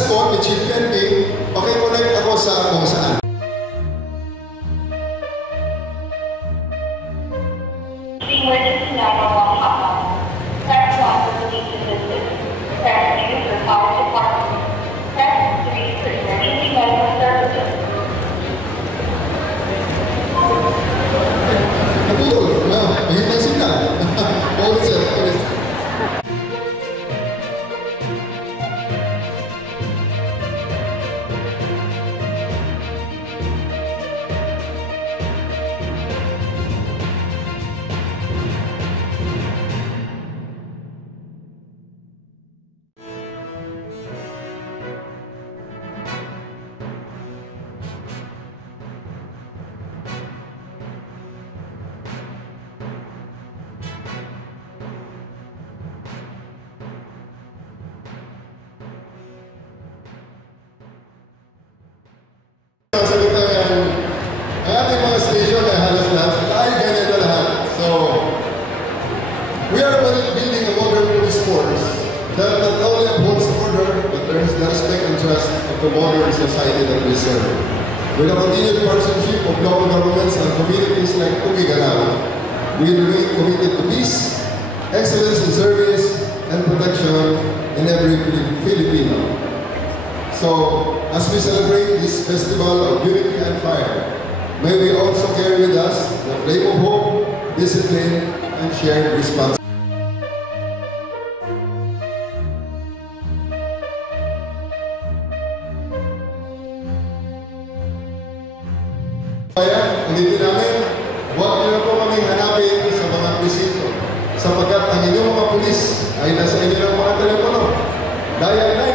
request ko ni Chief PNP, pakiconnect ako sa kung saan. The emergency 911 hotline. Press 1 for police assistance. Press 2 for fire department. Press 3 for emergency medical services. Naputol. Mahintay signal. Paulit sir. That not only upholds order, but earns the respect and trust of the modern society that we serve. With the continued partnership of local governments and communities like Tugigalao, we remain committed to peace, excellence in service, and protection in every Filipino. So, as we celebrate this festival of unity and fire, may we also carry with us the flame of hope, discipline, and shared responsibility. Kaya, ulitin namin, huwag niyo po kaming hanapin sa mga presinto sapagkat ang inyong mga pulis ay nasa inyo ng mga telepono. Daya na